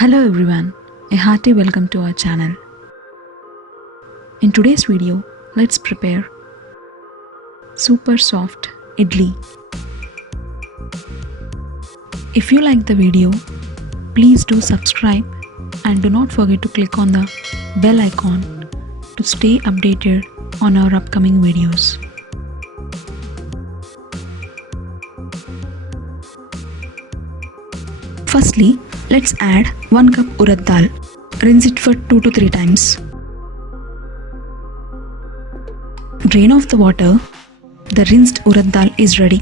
Hello everyone, a hearty welcome to our channel. In today's video, let's prepare super soft idli. If you like the video, please do subscribe and do not forget to click on the bell icon to stay updated on our upcoming videos. Firstly, let's add 1 cup urad dal. Rinse it for 2 to 3 times. Drain off the water. The rinsed urad dal is ready.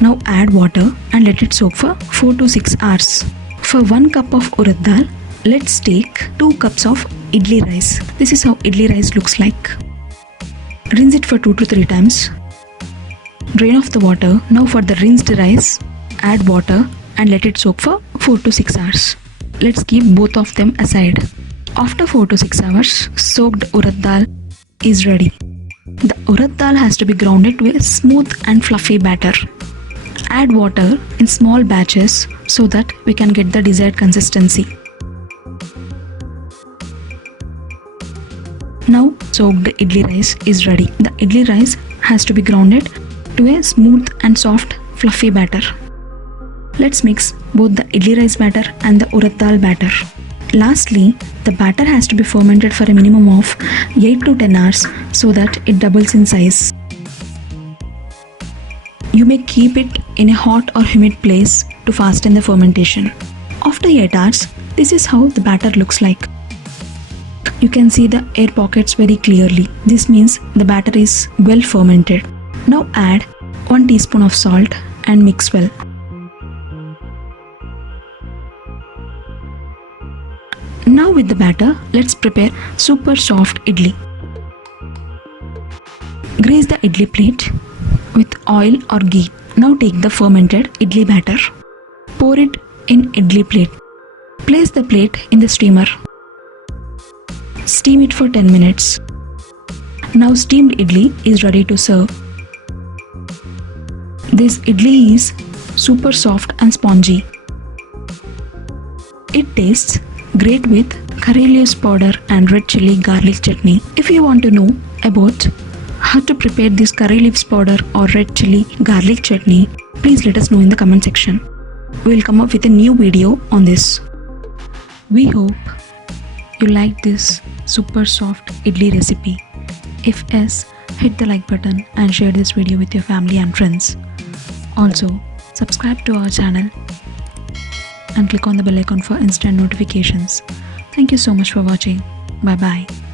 Now add water and let it soak for 4 to 6 hours. For 1 cup of urad dal, let's take 2 cups of idli rice. This is how idli rice looks like. Rinse it for 2 to 3 times. Drain off the water. Now for the rinsed rice, add water and let it soak for 4 to 6 hours. Let's keep both of them aside. After 4 to 6 hours, soaked urad dal is ready. The urad dal has to be grounded to a smooth and fluffy batter. Add water in small batches so that we can get the desired consistency. Now soaked idli rice is ready. The idli rice has to be grounded to a smooth and soft fluffy batter. Let's mix both the idli rice batter and the urad dal batter. Lastly, the batter has to be fermented for a minimum of 8 to 10 hours so that it doubles in size. You may keep it in a hot or humid place to fasten the fermentation. After 8 hours, this is how the batter looks like. You can see the air pockets very clearly. This means the batter is well fermented. Now add 1 teaspoon of salt and mix well. Now with the batter, let's prepare super soft idli. Grease the idli plate with oil or ghee. Now take the fermented idli batter. Pour it in idli plate. Place the plate in the steamer. Steam it for 10 minutes. Now steamed idli is ready to serve. This idli is super soft and spongy. It tastes great with curry leaves powder and red chili garlic chutney. If you want to know about how to prepare this curry leaves powder or red chili garlic chutney, please let us know in the comment section. We will come up with a new video on this. We hope you like this super soft idli recipe. If yes, hit the like button and share this video with your family and friends. Also, subscribe to our channel and click on the bell icon for instant notifications. Thank you so much for watching. Bye bye.